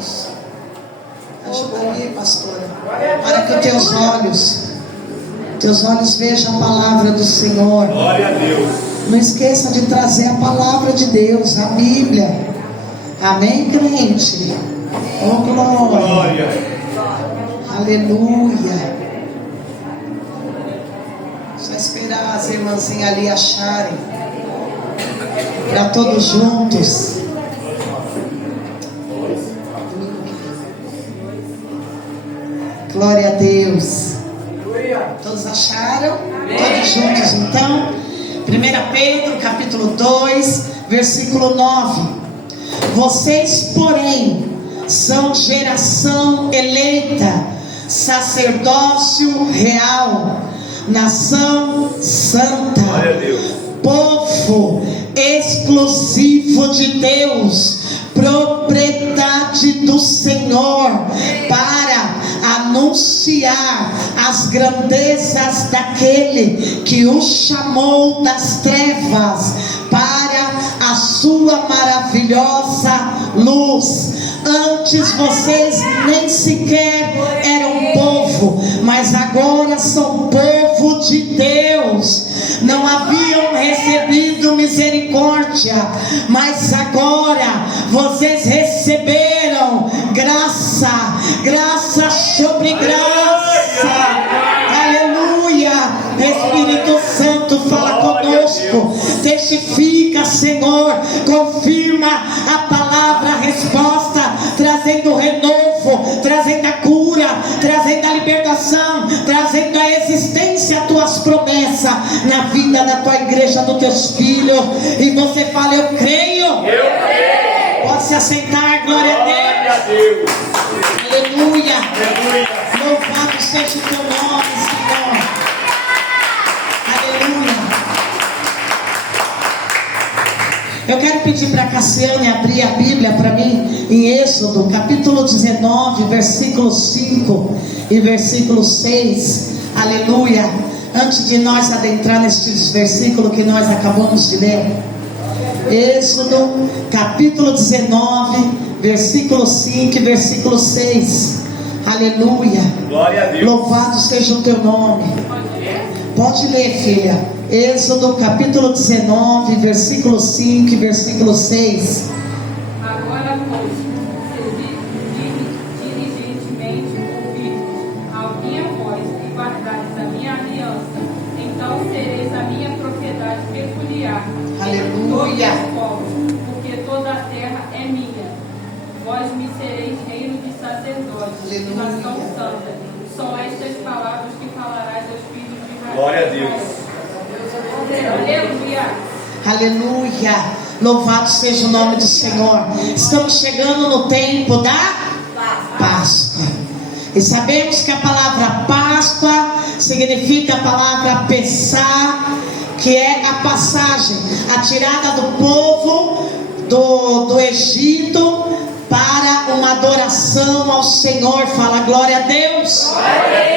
Isso. Ajuda aí, pastora. Para que teus olhos vejam a palavra do Senhor. Glória a Deus. Não esqueça de trazer a palavra de Deus, a Bíblia. Amém, crente? Oh, glória. Glória. Aleluia. Só esperar as irmãzinhas ali acharem. Para todos juntos. Glória a Deus. Todos acharam? Todos juntos então? 1 Pedro capítulo 2, versículo 9. Vocês, porém, são geração eleita, sacerdócio real, nação santa, povo exclusivo de Deus, propriedade do Senhor, para anunciar as grandezas daquele que o chamou das trevas para a sua maravilhosa luz. Antes vocês nem sequer eram povo, mas agora são povo de Deus. Não haviam recebido misericórdia, mas agora vocês receberam graça sobre graça. Aleluia. Espírito Santo, fala conosco, testifica, Senhor, confirma a palavra, a resposta, trazendo renovo, trazendo a cura, trazendo a libertação, trazendo a existência, as tuas promessas na vida da tua igreja, dos teus filhos. E você fala: eu creio. Pode se assentar. Glória a Deus. Aleluia. Louvado seja o teu nome, Senhor. Aleluia. Eu quero pedir para a Cassiane abrir a Bíblia para mim em Êxodo capítulo 19, versículo 5 e versículo 6. Aleluia. Antes de nós adentrar nestes versículos que nós acabamos de ler, Êxodo capítulo 19, versículo 5 e versículo 6. Aleluia. Glória a Deus. Louvado seja o teu nome. Pode ler, filha. Êxodo capítulo 19, versículo 5 e versículo 6. Agora, pois, se diligentemente ouvir a minha voz e guardares a minha aliança, então sereis a minha propriedade peculiar. Aleluia. Porque toda a terra é minha. Vós me sereis reino de sacerdotes, nação santa. São estas palavras que falarás aos filhos de Israel. Glória a Deus. Aleluia. Aleluia. Louvado seja o nome do Senhor. Estamos chegando no tempo da Páscoa. E sabemos que a palavra Páscoa significa a palavra Pessá, que é a passagem, a tirada do povo do Egito para uma adoração ao Senhor. Fala glória a Deus. Glória a Deus.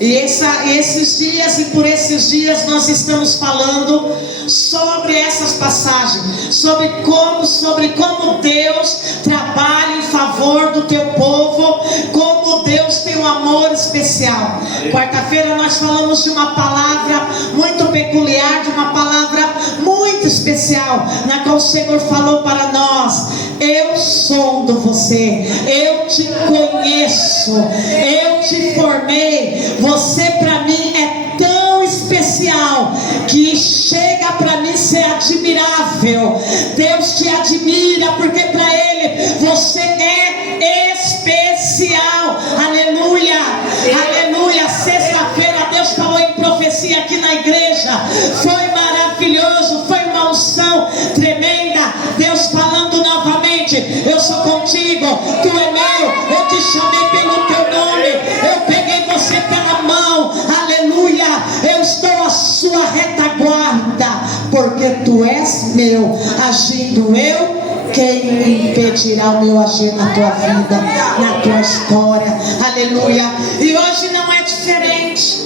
E esses dias, e por esses dias nós estamos falando sobre essas passagens, sobre como Deus trabalha em favor do teu povo, como Deus tem um amor especial. Quarta-feira nós falamos de uma palavra muito peculiar, de uma palavra muito especial, na qual o Senhor falou para nós: eu sondo você, eu te conheço, eu te formei. Você para mim é tão especial que chega para mim ser admirável. Deus te admira porque para Ele você é especial. Aleluia, aleluia. Sexta-feira Deus falou em profecia aqui na igreja. Foi maravilhoso, foi uma unção tremenda. Deus falando novamente: eu sou contigo, tu é meu, eu te chamei pelo teu nome, eu peguei você pela mão, aleluia, eu estou à sua retaguarda, porque tu és meu. Agindo eu, quem impedirá o meu agir na tua vida, na tua história? Aleluia. E hoje não é diferente.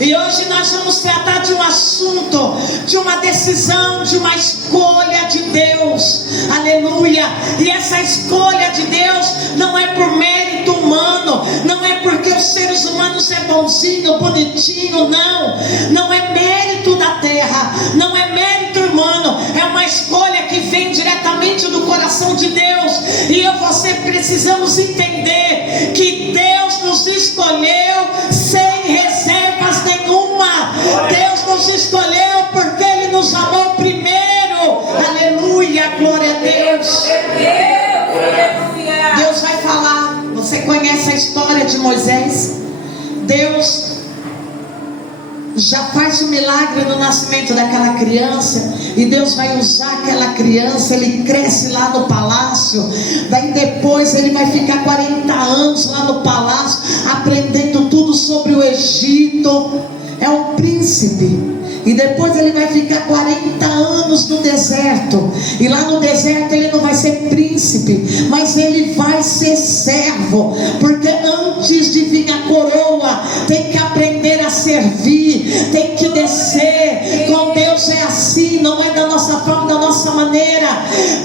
E hoje nós vamos tratar de um assunto, de uma decisão, de uma escolha de Deus. aleluia. E essa escolha de Deus não é por mérito humano, não é porque os seres humanos é bonzinho, bonitinho, não é mérito da terra, não é mérito humano, é uma escolha que vem diretamente do coração de Deus. E eu e você precisamos entender que Deus nos escolheu sem reservas nenhuma. Deus nos escolheu porque Ele nos amou primeiro. Aleluia, glória a Deus. Deus vai falar. Você conhece a história de Moisés? Deus já faz o milagre no nascimento daquela criança, e Deus vai usar aquela criança. Ele cresce lá no palácio, daí depois ele vai ficar 40 anos lá no palácio, aprendendo tudo sobre o Egito. É um príncipe. E depois ele vai ficar 40 anos no deserto. E lá no deserto ele não vai ser príncipe, mas ele vai ser servo. Porque antes de vir a coroa, tem que aprender a servir, tem que descer. Com Deus é assim, não é da nossa forma, da nossa maneira.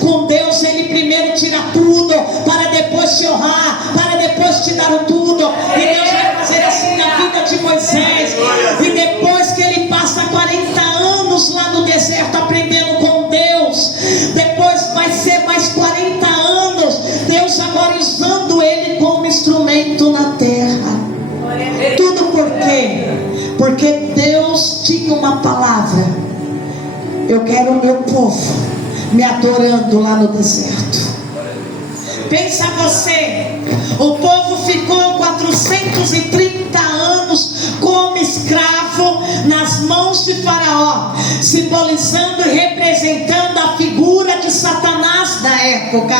Com Deus ele primeiro tira tudo, para depois te honrar, para depois te dar o tudo. E Deus vai fazer assim na vida de Moisés. E depois que ele passa 40 anos lá no deserto aprendendo com Deus, depois vai ser mais 40 anos, Deus agora usando ele como instrumento na terra. Tudo por quê? Porque Deus tinha uma palavra: eu quero o meu povo me adorando lá no deserto. Pensa você, o povo ficou 430 anos como escravo nas mãos de Faraó, simbolizando e representando a figura de Satanás na época.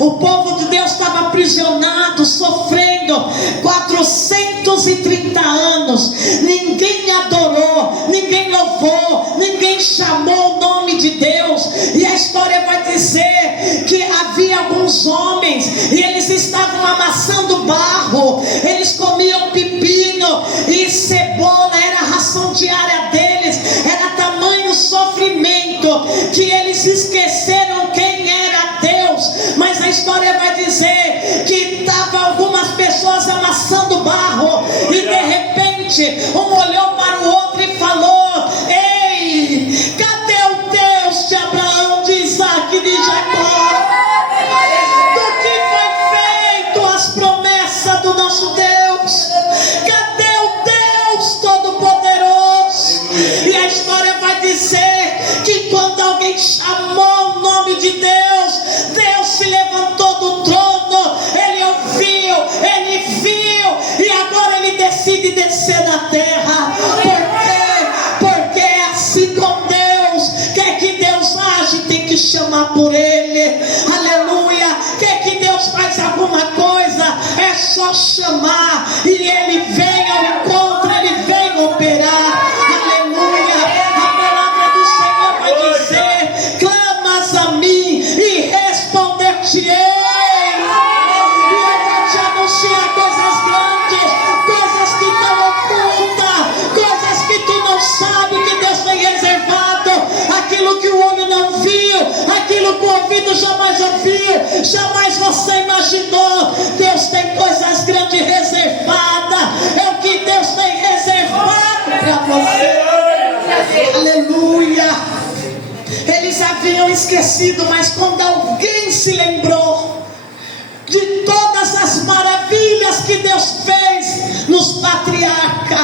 O povo de Deus estava aprisionado, sofrendo 430 anos. Ninguém adorou, ninguém louvou, ninguém chamou o nome de Deus. E a história vai dizer que havia alguns homens, e eles estavam amassando barro, eles comiam pepino e cebola, era a ração diária deles. Era tamanho sofrimento que eles esqueceram quem era Deus. Mas a história vai dizer que estavam algumas pessoas amassando barro, e de repente um olhou para o outro e falou: ei, cadê o Deus de Abraão, de Isaac e de Jacó? Que quando alguém chamou o nome de Deus, Deus se levantou do trono. Ele ouviu, ele viu, e agora ele decide descer na terra. Por quê? Porque é assim com Deus. Quer que Deus age, tem que chamar por ele. Aleluia. Quer que Deus faz alguma coisa, é só chamar, e ele vem ao encontro, ele vem operar. E eu vou te anunciar coisas grandes, coisas que estão ocultas, coisas que tu não sabe, que Deus tem reservado. Aquilo que o olho não viu, aquilo que o ouvido jamais ouviu, jamais você imaginou. Deus tem coisas grandes reservadas. É o que Deus tem reservado para você. Aleluia. Eles haviam esquecido, mas quando alguém se lembrou de todas as maravilhas que Deus fez nos patriarcas,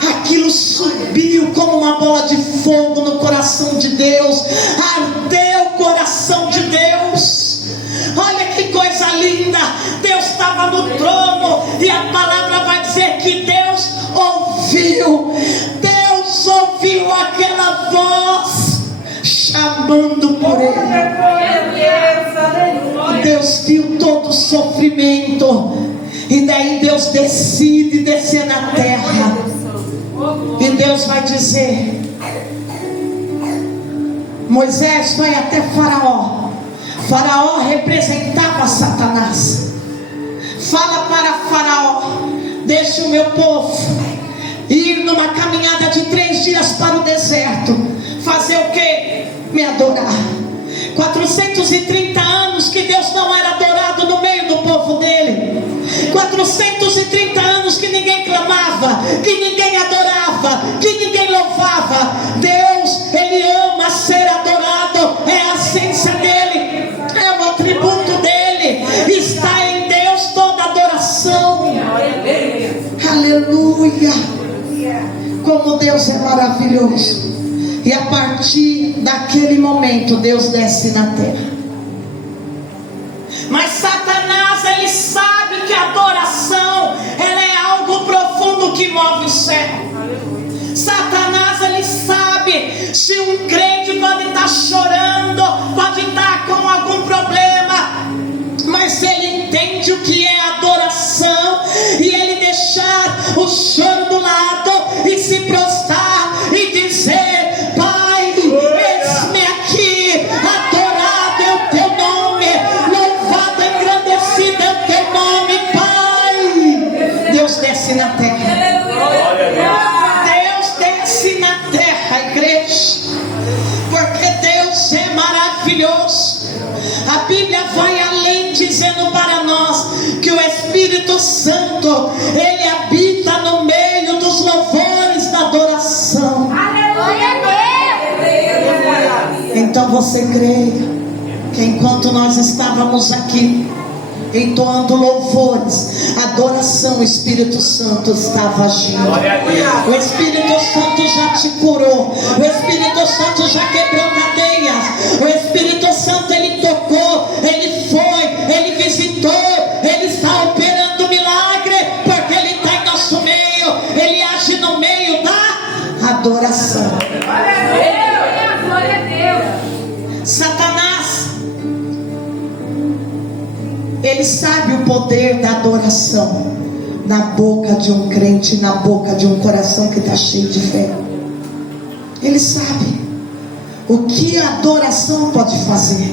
aquilo subiu como uma bola de fogo no coração de Deus, ardeu o coração de Deus. Olha que coisa linda. Deus estava no trono, e a palavra vai dizer que Deus ouviu aquela voz chamando por ele. Deus viu todo o sofrimento, e daí Deus decide descer na terra. E Deus vai dizer: Moisés, vai até Faraó. Faraó representava Satanás. Fala para Faraó: deixe o meu povo ir numa caminhada de 3 dias para o deserto. Fazer o quê? Me adorar. 430 430 anos que Deus não era adorado no meio do povo dele. 430 anos que ninguém clamava, que ninguém adorava, que ninguém louvava. Deus, Ele ama ser adorado, é a essência dele, é o atributo dele. Está em Deus toda adoração. Aleluia! Como Deus é maravilhoso. E a partir daquele momento Deus desce na terra. Mas Satanás, ele sabe que a adoração, ela é algo profundo que move o céu. Satanás, ele sabe se um crente pode estar chorando, pode estar com algum problema, mas ele entende o que é adoração, e ele deixar o choro do lado e se prostrar e dizer: Pai, eis-me aqui, adorado é o teu nome, louvado, engrandecido é o teu nome, Pai. Deus desce na terra. Deus desce na terra, igreja, porque Deus é maravilhoso. A Bíblia vai além, dizendo para nós que o Espírito Santo, ele habita no meio dos louvores da adoração. Então você creia que enquanto nós estávamos aqui entoando louvores, adoração, o Espírito Santo estava agindo. O Espírito Santo já te curou, o Espírito Santo já quebrou cadeias, o Espírito Santo, ele tocou, ele foi, ele visitou, ele está operando milagre, porque ele está em nosso meio, ele age no meio da adoração. Glória a Deus. Satanás, ele sabe o poder da adoração na boca de um crente, na boca de um coração que está cheio de fé. Ele sabe o que a adoração pode fazer.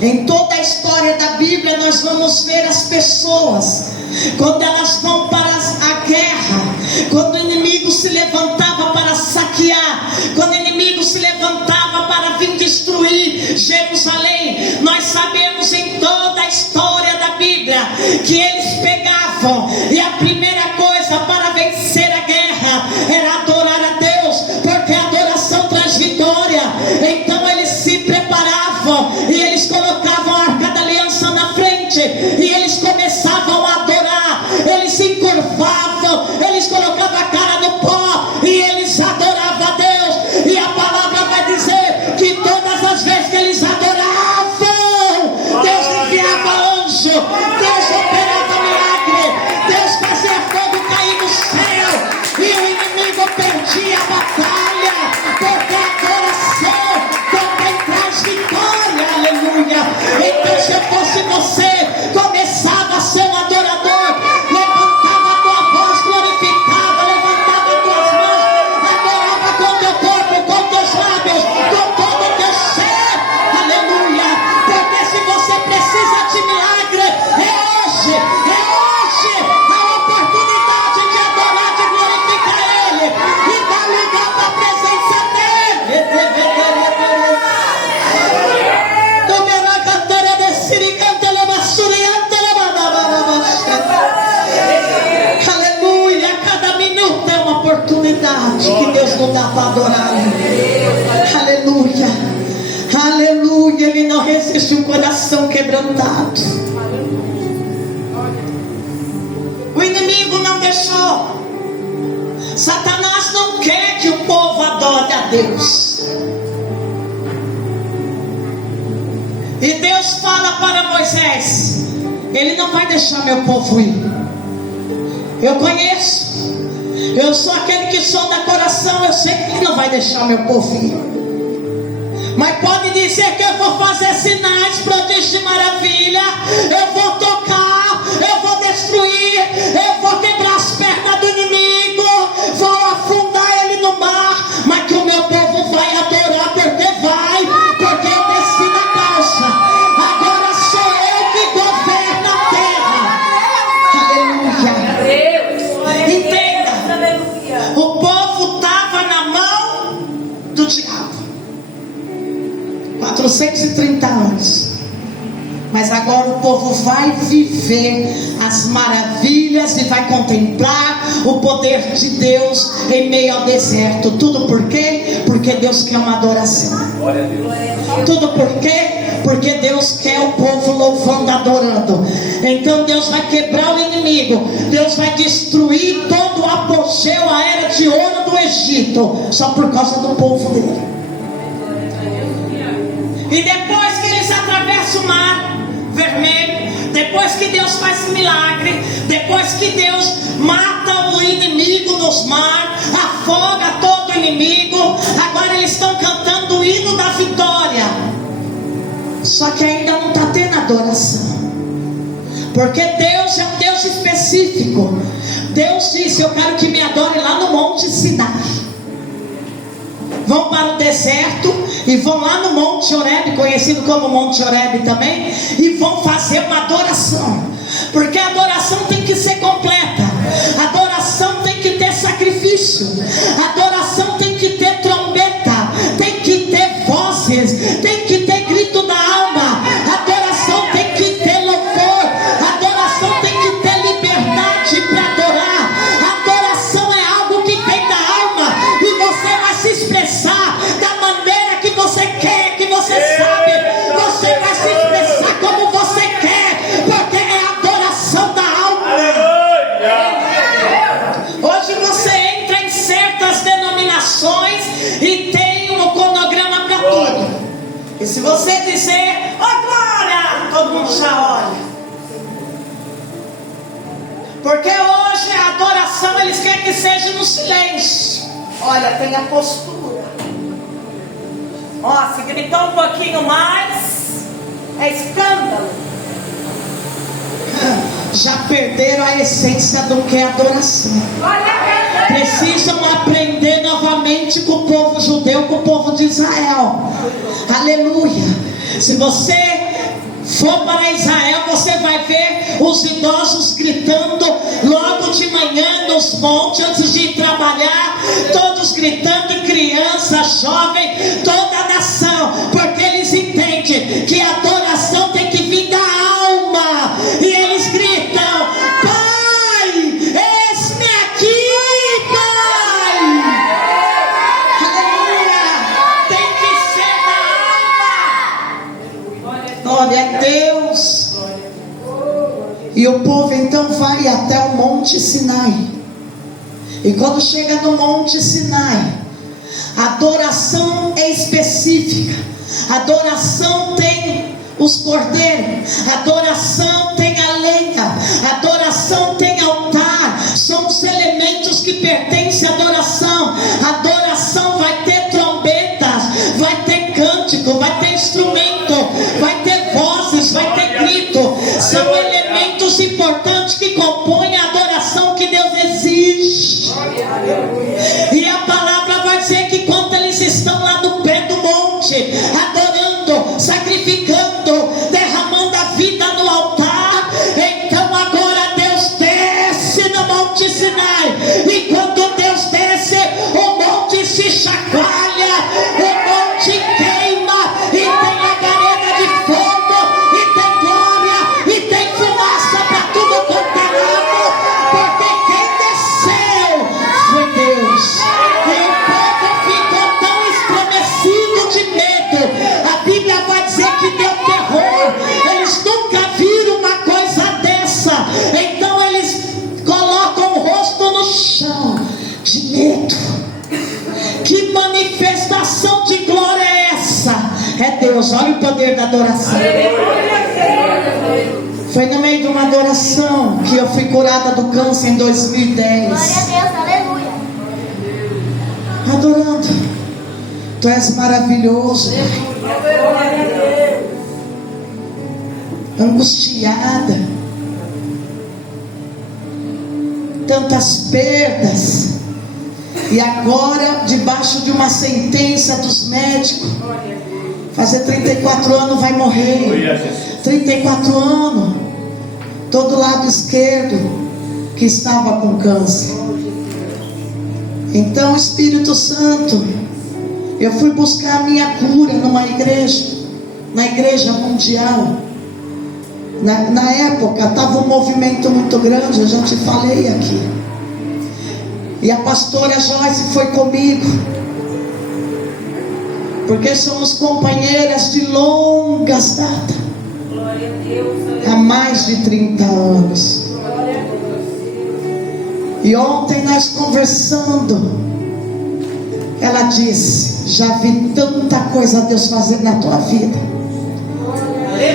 Em toda a história da Bíblia nós vamos ver as pessoas, quando elas vão para a guerra, quando o inimigo se levantava para saquear, quando o inimigo se levantava para vir destruir Jerusalém, nós sabemos em toda a história da Bíblia que eles pegavam, e a primeira coisa para vencer a guerra era adorar a Deus, porque a adoração traz vitória. Então eles se preparavam e eles colocavam a Arca da Aliança na frente, e eles começavam a adorar, eles se encurvavam, eles colocavam a cara no pó e eles adoravam a Deus. E a palavra vai dizer que todas as vezes que eles adoravam, Deus enviava anjo, Deus operava milagre, Deus fazia fogo cair do céu, e o inimigo perdia a batalha, porque a adoração também traz vitória. Aleluia. Então, se eu fosse você, começava a ser um adorador, levantava a tua voz, glorificava, levantava as tuas mãos, adorava com teu corpo, com teus lábios, com todo o teu ser. Aleluia. Porque se você precisa de milagre, é hoje a oportunidade de adorar, de glorificar Ele e dar lugar para a presença dEle. Aleluia. Cada minuto é uma oportunidade que Deus nos dá para adorar. Aleluia. Aleluia. Ele não resiste um coração quebrantado. O inimigo não deixou. Satanás não quer que o povo adore a Deus. E Deus fala para Moisés: Ele não vai deixar meu povo ir. Eu conheço, eu sou aquele que sonda coração, eu sei que Ele não vai deixar meu povo ir. Mas pode dizer que eu vou fazer sinais, prodígios e maravilha, eu vou tocar, eu vou destruir, eu vou quebrar as pernas do inimigo, vou afundar ele no mar, mas que o meu povo vai adorar, porque eu desci na causa. Agora sou eu que governo a terra. Aleluia. Entenda, o povo estava na mão do diabo. 430 anos. Mas agora o povo vai viver as maravilhas e vai contemplar o poder de Deus em meio ao deserto. Tudo por quê? Porque Deus quer uma adoração. Glória a Deus. Tudo por quê? Porque Deus quer o povo louvando, adorando. Então Deus vai quebrar o inimigo. Deus vai destruir todo o apogeu, a era de ouro do Egito, só por causa do povo dele. E depois que eles atravessam o mar Vermelho, depois que Deus faz milagre, depois que Deus mata o inimigo nos mares, afoga todo o inimigo, agora eles estão cantando o hino da vitória. Só que ainda não está tendo adoração, porque Deus é um Deus específico. Deus disse: eu quero que me adore lá no Monte Sinai. Vão para o deserto e vão lá no Monte Horebe, conhecido como Monte Horebe também, e vão fazer uma adoração, porque a adoração tem que ser completa. A adoração tem que ter sacrifício, a adoração tem que ter trombeta, tem que ter vozes, tem que ter grito da alma, a adoração tem que ter louvor, a adoração tem que ter liberdade para adorar. A adoração é algo que vem da alma, e você vai se expressar da maneira que você quer, que você sabe. Você vai se expressar como você quer, porque é a adoração da alma. Hoje você entra em certas denominações e tem um cronograma para tudo. E se você dizer: ó glória, todo mundo já olha. Porque hoje a adoração eles querem que seja no silêncio. Olha, tem a postura. Ó, se gritar um pouquinho mais, é escândalo. Já perderam a essência do que é adoração. Precisam aprender novamente com o povo judeu, com o povo de Israel. Aleluia. Se você for para Israel, você vai ver os idosos gritando logo de manhã nos montes antes de ir trabalhar, todos gritando, e criança, jovem, toda a nação, porque eles entendem que a adoração tem que vir da alma, e eles gritam: Pai, eis-me aqui, Pai. Aleluia. Tem que ser da alma. Glória a Deus. E o povo então vai até o Monte Sinai. E quando chega no Monte Sinai, a adoração é específica. A adoração tem os cordeiros, a adoração tem a lenha, a adoração tem altar. São os elementos que pertencem à adoração. A adoração vai ter trombetas, vai ter cântico, vai ter instrumento, vai ter vozes, vai ter grito. São elementos importantes que compõem a adoração que Deus exige. E a palavra vai dizer que quando eles estão lá no pé do monte, adorando, sacrificando, derramando a vida no altar, então agora Deus desce no Monte Sinai. E quando Deus desce, o monte se chacoalha, o monte queima, e tem labareda de fogo, e tem glória, e tem fumaça para tudo quanto é lado, porque quem desceu foi Deus. E o povo ficou tão estremecido de medo, a Bíblia vai dizer que deu terror. Eles nunca viram uma coisa dessa, então eles colocam o rosto no chão de medo. Que manifestação de glória é essa? É Deus. Olha o poder da adoração. Foi no meio de uma adoração que eu fui curada do câncer em 2010. Glória a Deus, aleluia. Adorando. Tu és maravilhoso. Angustiada. Tantas perdas. E agora, debaixo de uma sentença dos médicos, fazer 34 anos vai morrer. 34 anos. Todo lado esquerdo que estava com câncer. Então, Espírito Santo, eu fui buscar a minha cura numa igreja. na igreja mundial. Na época estava um movimento muito grande, eu já te falei aqui. E a pastora Joyce foi comigo, porque somos companheiras de longas datas, há mais de 30 anos. E ontem nós conversando, ela disse: já vi tanta coisa Deus fazer na tua vida.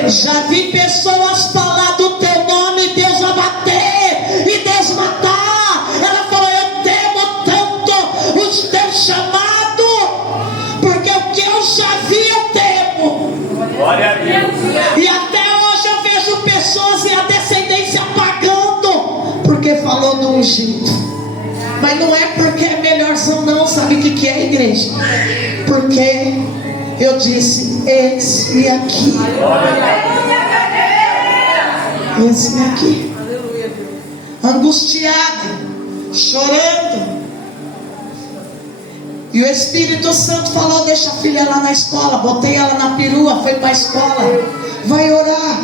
Já vi pessoas falar do teu nome e Deus abater e Deus matar. Ela falou: eu temo tanto o teu chamado, porque o que eu já vi eu temo. Glória a Deus. E até hoje eu vejo pessoas e a descendência pagando, porque falou de um jeito. Mas não é porque é melhorzão não. Sabe o que é, igreja? Porque eu disse: eis-me aqui. Eis-me aqui. Angustiada, chorando. E o Espírito Santo falou: deixa a filha lá na escola. Botei ela na perua, foi para a escola. Vai orar.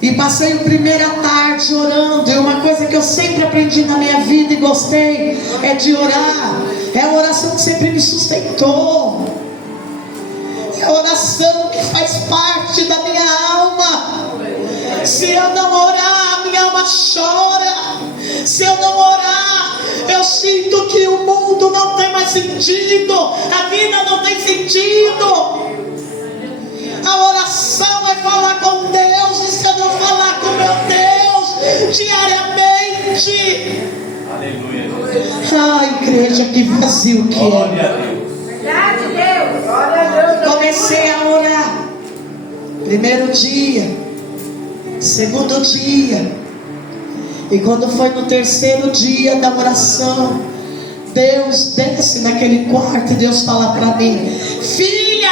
E passei a primeira tarde orando. E uma coisa que eu sempre aprendi na minha vida e gostei é de orar. É a oração que sempre me sustentou. É a oração que faz parte da minha alma. Se eu não orar, a minha alma chora. Se eu não orar, eu sinto que o mundo não tem mais sentido, a vida não tem sentido. A oração é falar com Deus. E se eu não falar com meu Deus diariamente, Aleluia. ai, igreja, que vazio que Glória é. a Deus. Verdade, Deus. Glória a Deus. Comecei a orar. Primeiro dia, segundo dia, e quando foi no terceiro dia da oração, Deus desce naquele quarto e Deus fala para mim: filha,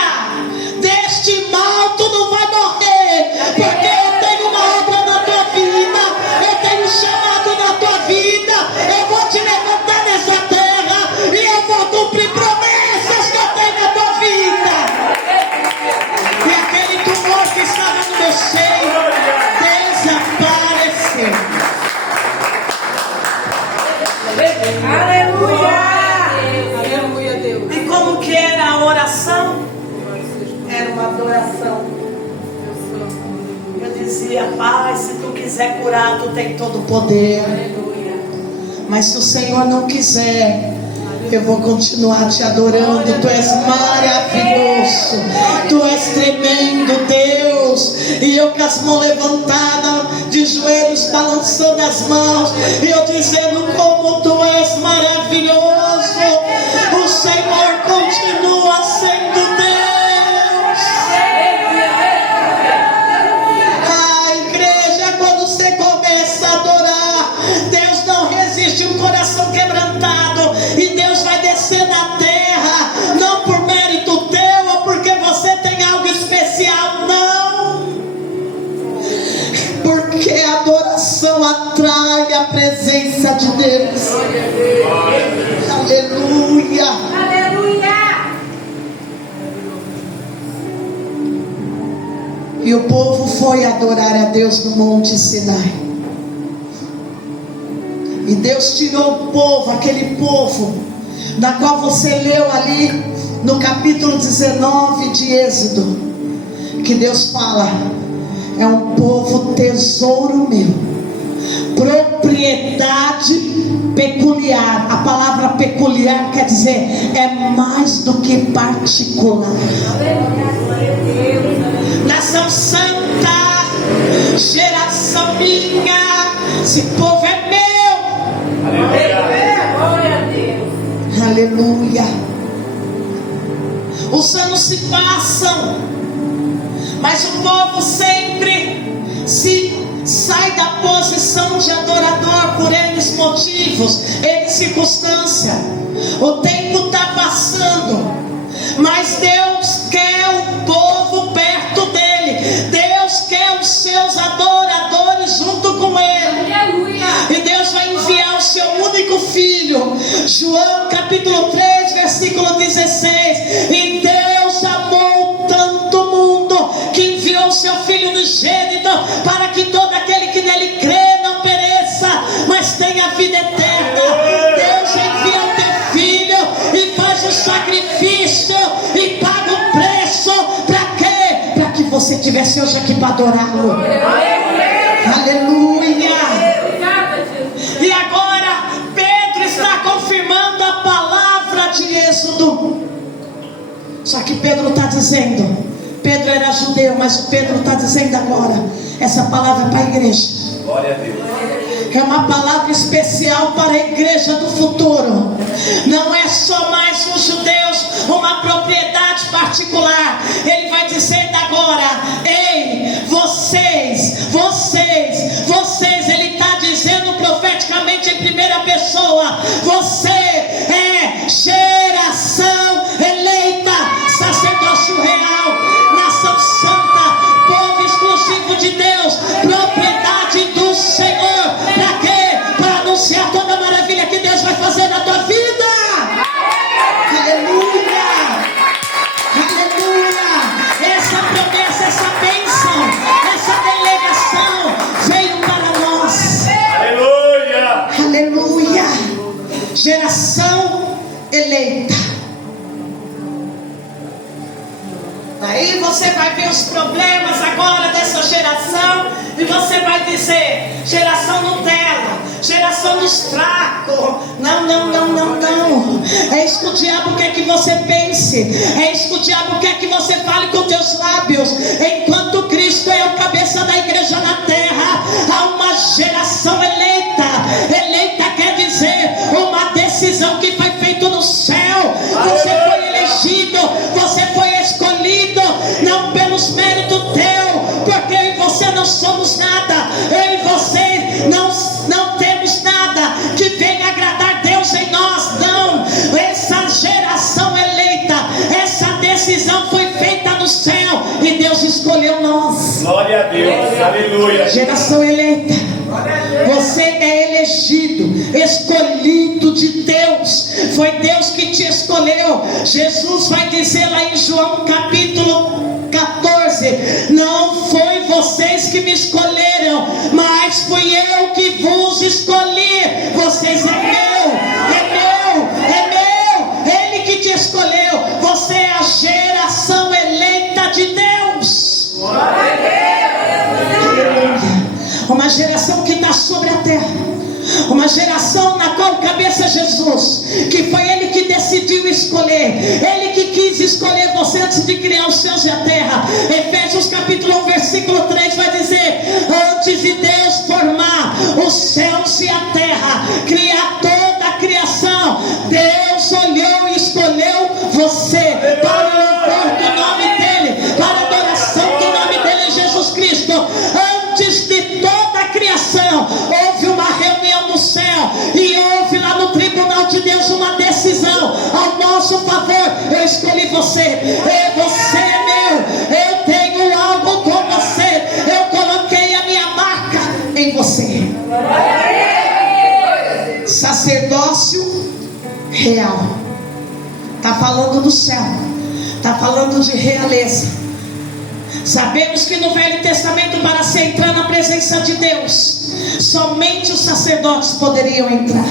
deste mal tu não vai morrer, porque eu tenho uma obra na tua vida, eu tenho um chamado na tua vida, eu vou te levantar nessa terra e eu vou cumprir promessas que eu tenho na tua vida. E aquele tumor que estava no meu seio desapareceu. Aleluia. Aleluia, Deus. E como que era a oração? Era uma adoração. Eu dizia: Pai, se tu quiser curar, tu tem todo o poder. Aleluia. Mas se o Senhor não quiser, eu vou continuar te adorando. Tu és maravilhoso, tu és tremendo, Deus. E eu com as mãos levantadas, de joelhos, balançando as mãos, e eu dizendo: como tu és maravilhoso. O Senhor continua sendo Deus. A igreja, quando você começa a adorar, Deus não resiste. Um coração quebrantado, e Deus vai descer na terra, não por mérito teu ou porque você tem algo especial, não, porque a adoração atrai a presença de Deus. Aleluia. Aleluia. E o povo foi adorar a Deus no Monte Sinai. E Deus tirou o povo, aquele povo, da qual você leu ali no capítulo 19 de Êxodo, que Deus fala: é um povo tesouro meu, propriedade peculiar. A palavra peculiar quer dizer é mais do que particular. Nação santa, geração minha, esse povo é meu. Glória a Deus. Aleluia. Os anos se passam, mas o povo sempre se sai da posição de adorador por N motivos, N circunstâncias. O tempo está passando, mas Deus quer o povo perto dele. Deus quer os seus adoradores junto com ele. Aleluia. E Deus vai enviar o seu único filho. João capítulo 3 versículo 16. E Deus amou tanto o mundo estivesse hoje aqui para adorá-lo. Aleluia. E agora Pedro está confirmando a palavra de Êxodo. Só que Pedro está dizendo, Pedro era judeu, mas Pedro está dizendo agora, essa palavra é para a igreja. Glória a Deus. É uma palavra especial para a igreja do futuro. Não é só mais os judeus, uma propriedade particular. Ele vai dizer agora: ei, vocês, ele está dizendo profeticamente em primeira pessoa: você é geração eleita, sacerdócio real, nação santa, povo exclusivo de Deus, propriedade do Senhor. Para quê? Para anunciar toda a maravilha que Deus vai fazer na tua vida. Aleluia, aleluia. Essa promessa, essa bênção, essa delegação veio para nós. Aleluia, aleluia. Geração eleita. Aí você vai ver os problemas agora dessa geração e você vai dizer: geração Nutella, geração dos fracos. Não. É isso que o diabo quer que você pense. É isso que o diabo quer que você fale com teus lábios. Enquanto Cristo é o cabeça da igreja na terra, há uma geração eleita. Eleita quer dizer uma decisão que foi feita no céu. Você foi elegido, você foi escolhido, não pelos méritos teu, porque eu e você não somos nada. Eu e você não temos nada que venha agradar Deus em nós, não. Essa geração eleita, essa decisão foi feita no céu e Deus escolheu nós. glória a Deus, aleluia. Geração eleita, você é elegido, escolhido de Deus. Foi Deus que te escolheu. Jesus vai dizer lá em João capítulo 14: não foi vocês que me escolheram, mas fui eu que vos escolhi. Vocês é meu, ele que te escolheu. Você é a geração eleita de Deus. Uma geração que está sobre a terra, uma geração na qual cabeça Jesus, que foi Ele que decidiu escolher, Ele que quis escolher você antes de criar os céus e a terra. Efésios capítulo 1 versículo 3 vai dizer: antes de Deus formar os céus e a terra, criar toda a criação, Deus olhou e escolheu você para o louvor do nome dEle, para a adoração do nome dEle, Jesus Cristo. Antes de toda a criação, houve uma reunião no céu e houve lá no tribunal de Deus uma decisão ao nosso favor. Eu escolhi você, você é meu, eu tenho algo com você, eu coloquei a minha marca em você. Sacerdócio real, está falando do céu, está falando de realeza. Sabemos que no Velho Testamento, para se entrar na presença de Deus, somente os sacerdotes poderiam entrar.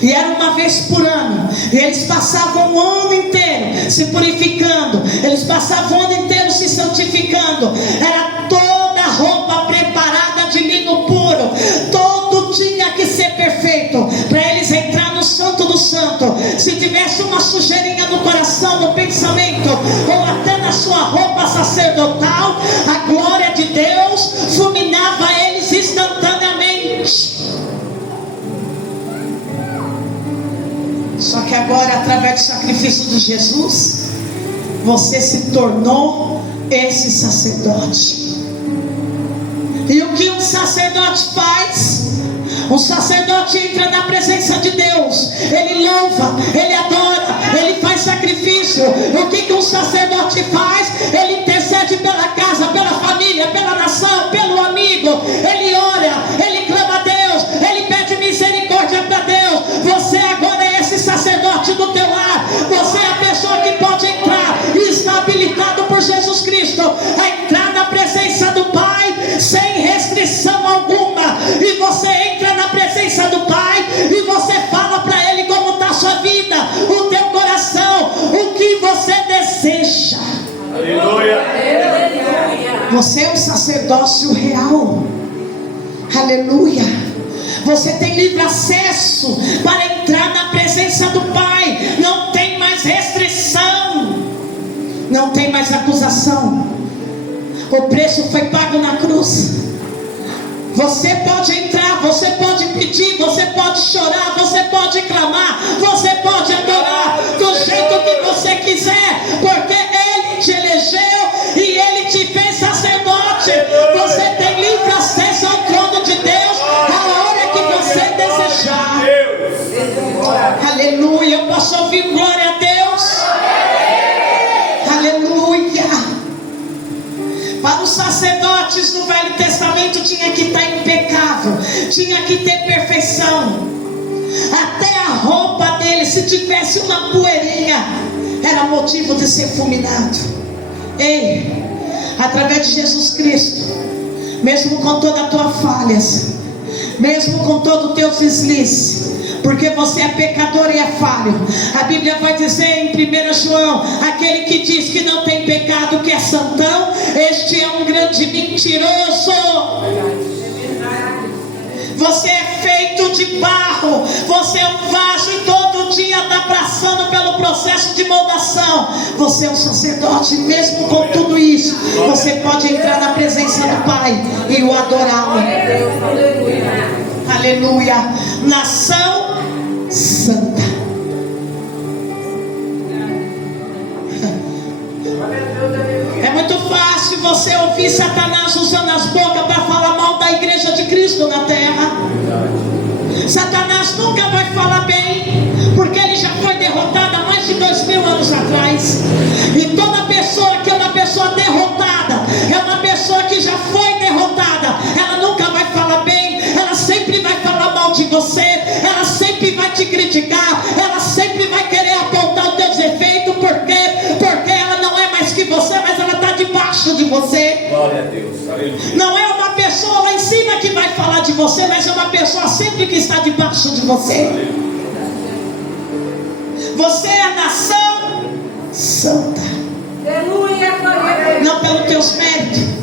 E era uma vez por ano. E eles passavam o ano inteiro se purificando. Eles passavam o ano inteiro se santificando. Era toda a roupa preparada de linho puro. Todo tinha que ser perfeito para eles entrar no Santo do Santo. Se tivesse uma sujeirinha no coração, no pensamento, ou até na sua roupa sacerdotal, a glória de Deus fulminava eles instantaneamente. Só que agora, através do sacrifício de Jesus, você se tornou esse sacerdote. E o que um sacerdote faz? Um sacerdote entra na presença de Deus, ele louva, ele adora, ele faz sacrifício. O que um sacerdote faz? Ele intercede pela casa, pela família, pela nação, pelo amigo. Ele ora, ele clama a Deus, ele pede misericórdia para Deus. Você agora é esse sacerdote do teu lar. Você é a pessoa que pode entrar e está habilitado por Jesus Cristo a entrar na presença do Pai sem restrição alguma. E você entra na presença do Pai e você fala para Ele como está a sua vida, o teu coração, o que você deseja. Aleluia. Você é um sacerdócio real. Aleluia. Você tem livre acesso para entrar na presença do Pai. Não tem mais restrição, não tem mais acusação. O preço foi pago na cruz. Você pode entrar, você pode pedir, você pode chorar, você pode clamar, você pode adorar do jeito que você quiser, porque Ele te elegeu e Ele te fez sacerdote. Você tem livre acesso ao trono de Deus a hora que você desejar. Aleluia. Eu posso ouvir glória a Deus? Aleluia. Para os sacerdotes no Velho Testamento tinha que estar impecável, tinha que ter perfeição. Até a roupa dele, se tivesse uma poeirinha, era motivo de ser fulminado. Ei, através de Jesus Cristo, mesmo com todas as tuas falhas, mesmo com todo o teu deslize, porque você é pecador e é falho, a Bíblia vai dizer em 1 João: aquele que diz que não tem pecado, que é santão, este é um grande mentiroso. Você é feito de barro, você é um vaso e todo dia está passando pelo processo de moldação. Você é um sacerdote, mesmo com tudo isso, você pode entrar na presença do Pai e o adorá-lo. Aleluia. Nação santa. É muito fácil você ouvir Satanás usando as bocas para falar mal da igreja de Cristo na terra. Satanás nunca vai falar bem, porque ele já foi derrotado há mais de 2000 anos atrás. E toda pessoa que é uma pessoa derrotada, é uma pessoa que já foi derrotada, ela nunca vai falar bem, ela sempre vai falar mal de você, ela sempre vai te criticar, ela sempre vai querer apontar os teus defeitos, porque ela não é mais que você, mas ela está debaixo de você. Glória a Deus. Aleluia. Não é uma pessoa lá em cima que vai falar de você, mas é uma pessoa sempre que está debaixo de você. Você é a nação santa. Não pelos teus méritos.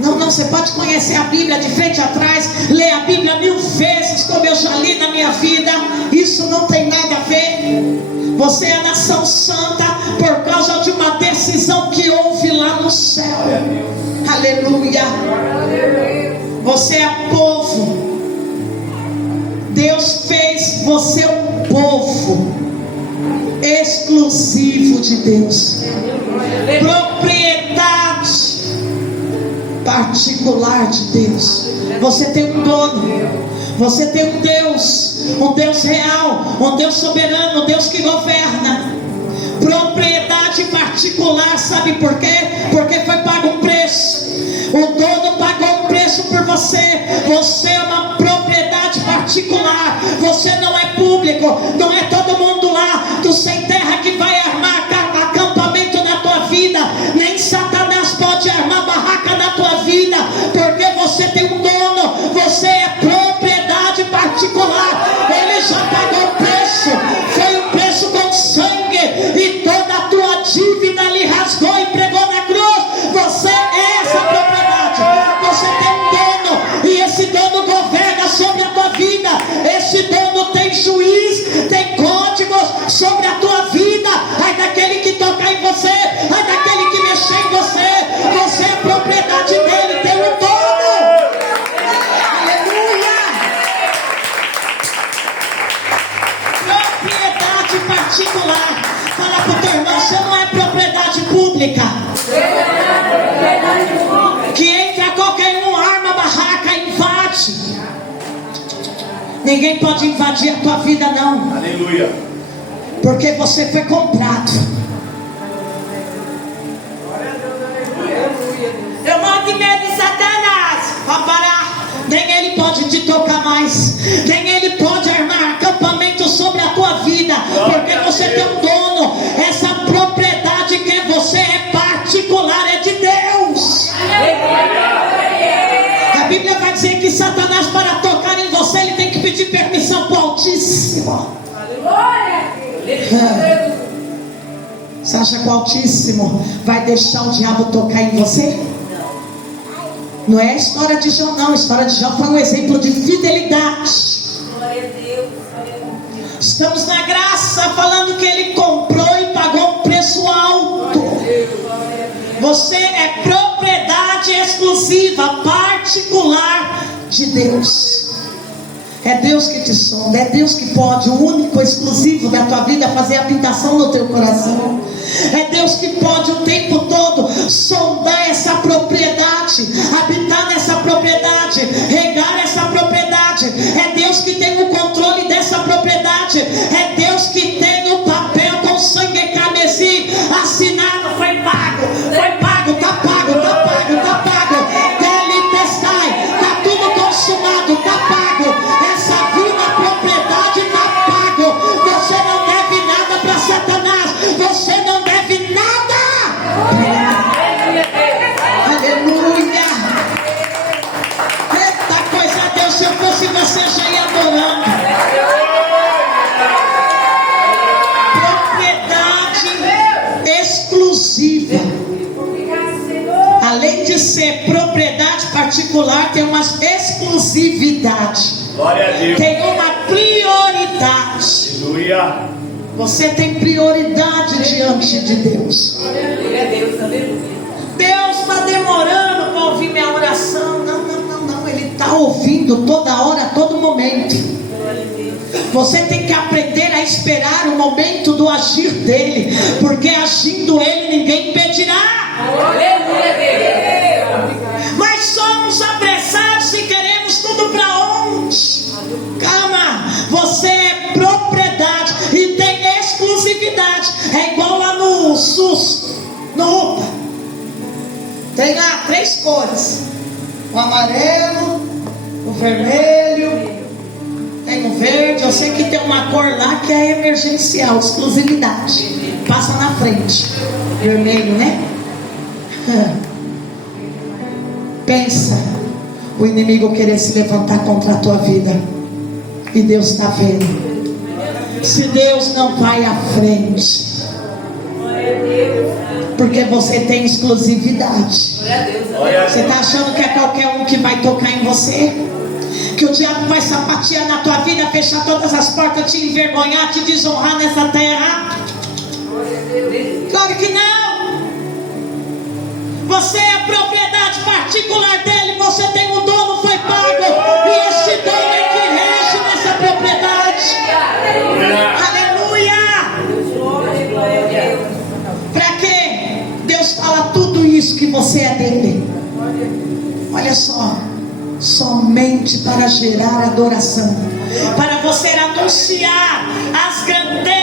Não, você pode conhecer a Bíblia de frente a trás, ler a Bíblia 1000 vezes, como eu já li na minha vida. Isso não tem nada a ver. Você é a nação santa por causa de uma decisão que houve lá no céu. Aleluia. Você é povo. Deus fez você um povo exclusivo de Deus, propriedade particular de Deus. Você tem um dono, você tem um Deus real, um Deus soberano, um Deus que governa. Propriedade particular, sabe por quê? Porque foi pago um preço. O dono pagou um preço por você. Você é uma propriedade particular. Você não é público. Não é todo mundo lá do sem terra que vai armar acampamento na tua vida. Nem Satanás pode armar barraca na tua vida, porque você tem um dono. Você é propriedade particular. Ele já pagou o preço. Foi um preço com sangue, e toda a tua dívida lhe rasgou e pregou na cruz. Você é essa propriedade. Você tem um dono, e esse dono governa sobre a tua vida. Esse dono tem juiz, tem códigos sobre a tua vida. Ai daquele que tocar em você, ai daquele que mexer em você. Você é propriedade dele, tem um dono. Aleluia. Propriedade particular. Fala para o teu irmão: você não é propriedade pública, que entra qualquer um, arma, barraca, invade. Ninguém pode invadir a tua vida, não. Aleluia. Porque você foi comprado. Eu mando medo de Satanás para parar. Nem ele pode te tocar mais. Nem ele pode armar acampamento sobre a tua vida, porque você tem um dono. Essa propriedade que você é particular, é de Deus. A Bíblia vai dizer que Satanás, para tocar em você, ele tem que pedir permissão para o Altíssimo. Você acha que o Altíssimo vai deixar o diabo tocar em você? Não é a história de Jó, não. A história de Jó foi um exemplo de fidelidade. Glória a Deus. Estamos na graça, falando que ele comprou e pagou um preço alto. Você é propriedade exclusiva, particular de Deus. É Deus que te sonda, é Deus que pode, o único, exclusivo da tua vida, fazer habitação no teu coração. É Deus que pode o tempo todo sondar essa propriedade, habitar nessa propriedade, regar essa propriedade. É Deus que tem o controle dessa propriedade. É Deus que tem o papel com sangue carmesim assinado, foi pago, tá pago, tá pago, tá pago. Dele testai, tá tudo consumado, tá pago. Essa vida, propriedade, tá pago. Você não deve nada para Satanás. Você não deve nada. Aleluia. Eita coisa, Deus, se eu fosse você já ia adorando. Propriedade exclusiva. Além de ser propriedade particular, tem uma exclusividade. Glória a Deus. Tem uma prioridade. Aleluia. Você tem prioridade diante de Deus. Glória a Deus, aleluia. Deus está demorando para ouvir minha oração. Não. Ele está ouvindo toda hora, a todo momento. Você tem que aprender a esperar o momento do agir dele, porque agindo ele ninguém impedirá. Aleluia, Deus. Mas somos apressados e queremos tudo para onde? Calma, você é propriedade e tem exclusividade. É igual lá no SUS, no UPA. Tem lá 3 cores: o amarelo, o vermelho, tem o verde. Eu sei que tem uma cor lá que é emergencial, exclusividade. Passa na frente. Vermelho, né? Pensa o inimigo querer se levantar contra a tua vida, e Deus está vendo. Se Deus não vai à frente, porque você tem exclusividade. Você está achando que é qualquer um que vai tocar em você? Que o diabo vai sapatear na tua vida, fechar todas as portas, te envergonhar, te desonrar nessa terra? Claro que não. Você é propriedade particular dele. Você tem um dono, foi pago, e esse dono é que rege nessa propriedade. Aleluia. Para quê? Deus fala tudo isso que você é dele. Olha só, somente para gerar adoração, para você anunciar as grandezas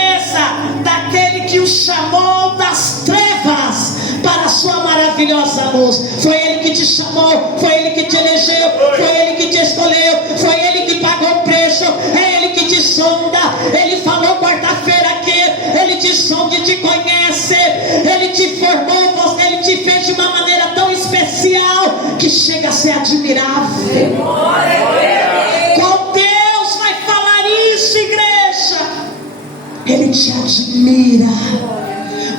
daquele que o chamou das trevas para a sua maravilhosa luz. Foi ele que te chamou, foi ele que te elegeu, foi ele que te escolheu, foi ele que pagou o preço, é ele que te sonda. Ele falou quarta-feira que ele te sonda e te conhece, ele te formou, ele te fez de uma maneira tão especial que chega a ser admirável. Qual Deus vai falar isso, igreja? Ele te admira.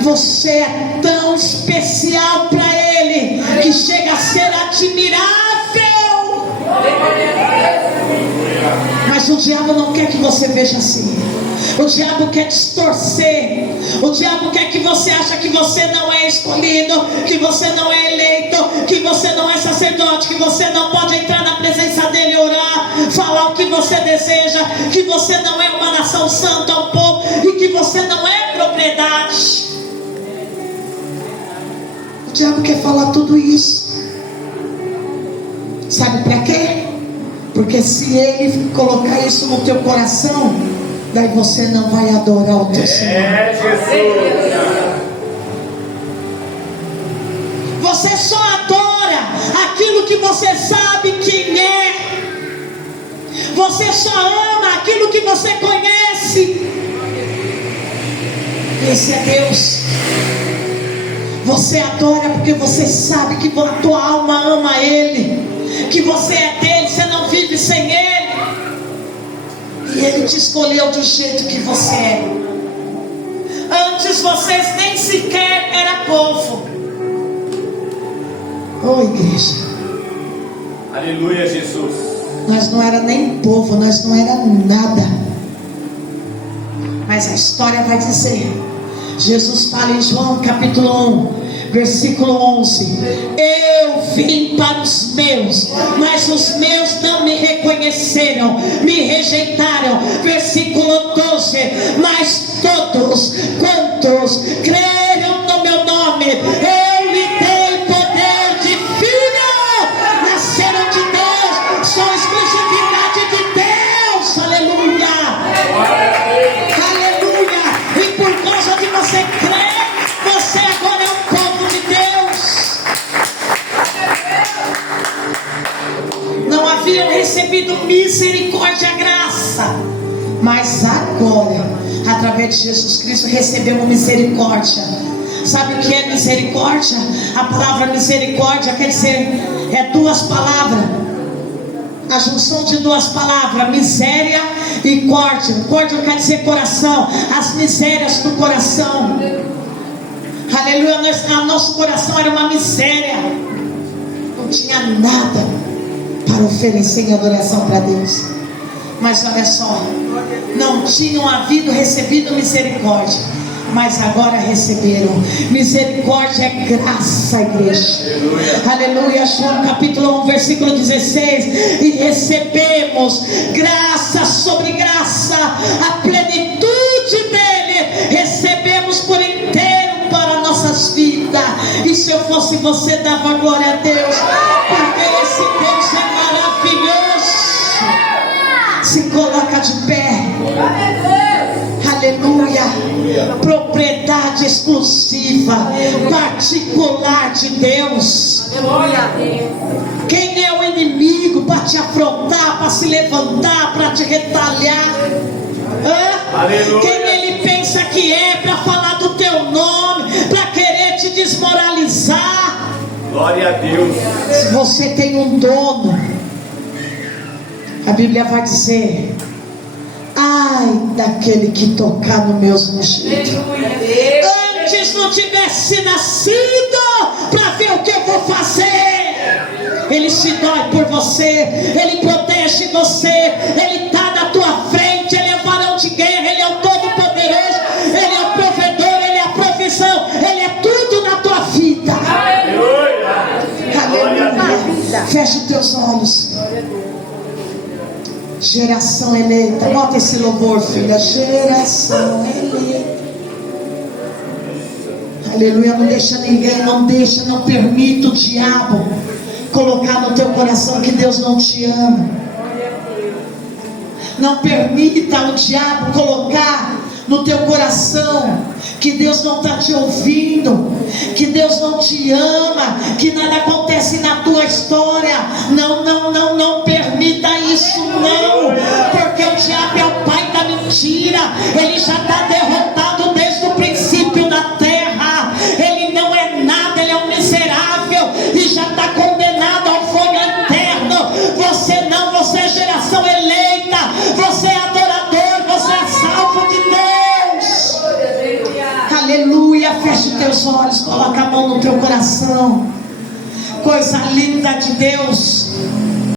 Você é tão especial para ele que chega a ser admirável. Mas o diabo não quer que você veja assim. O diabo quer distorcer. O diabo quer que você ache que você não é escolhido, que você não é eleito, que você não é sacerdote, que você não pode entrar na presença dele e orar, falar o que você deseja, que você não é uma nação santa, um povo, e que você não é propriedade. O diabo quer falar tudo isso. Sabe para quê? Porque se ele colocar isso no teu coração, daí você não vai adorar o teu Senhor. Jesus. Você só adora aquilo que você sabe quem é. Você só ama aquilo que você conhece. Esse é Deus. Você adora porque você sabe que a tua alma ama Ele, que você é dele, você não vive sem Ele, e Ele te escolheu do jeito que você é. Antes vocês nem sequer eram povo. Oh, igreja. Aleluia, Jesus. Nós não era nem povo, nós não era nada. Mas a história vai dizer. Jesus fala em João capítulo 1, versículo 11: eu vim para os meus, mas os meus não me reconheceram, me rejeitaram. Versículo 12: mas todos quantos creram no meu nome, eu lhe dei poder de filho, nasceram de Deus, são exclusividade de Deus. Aleluia, aleluia. E por causa de você crer, você agora é um povo de Deus. Não haviam recebido misericórdia e graça, mas agora, através de Jesus Cristo, recebemos misericórdia. Sabe o que é misericórdia? A palavra misericórdia quer dizer, é duas palavras, a junção de duas palavras, miséria e córdia. Córdia quer dizer coração, as misérias do coração. Aleluia. Nosso coração era uma miséria, não tinha nada para oferecer em adoração para Deus. Mas olha só, não tinham recebido misericórdia, mas agora receberam. Misericórdia é graça, igreja. Aleluia. João capítulo 1, versículo 16: e recebemos graça sobre graça, a plenitude dele recebemos por inteiro para nossas vidas. E se eu fosse você, dava glória a Deus, porque esse Deus é maravilhoso. Se coloca de pé. Aleluia. Propriedade exclusiva, particular de Deus. Quem é o inimigo para te afrontar, para se levantar, para te retalhar? Quem ele pensa que é para falar do teu nome, para querer te desmoralizar? Glória a Deus. Se você tem um dono, a Bíblia vai dizer: ai daquele que tocar no meus ungidos. Antes não tivesse nascido para ver o que eu vou fazer. Ele se dói por você, ele protege você, ele está na tua frente, ele é o varão de guerra, ele é o todo-poderoso, ele é o provedor, ele é a provisão, ele é tudo na tua vida. Aleluia. Fecha os teus olhos. Geração eleita, bota esse louvor, filha. Geração eleita. Aleluia. Não deixa ninguém, não permita o diabo colocar no teu coração que Deus não te ama. Não permita o diabo colocar no teu coração que Deus não está te ouvindo, que Deus não te ama, que nada acontece na tua história. Não permita isso, não, porque o diabo é o pai da mentira. Ele já está derrotado desde o princípio da terra. Ele não é nada, ele é um miserável e já está condenado ao fogo eterno. Você não, você é geração eleita, você é adorador, você é salvo de Deus. Aleluia. Feche teus olhos, coloca a mão no teu coração. Coisa linda de Deus.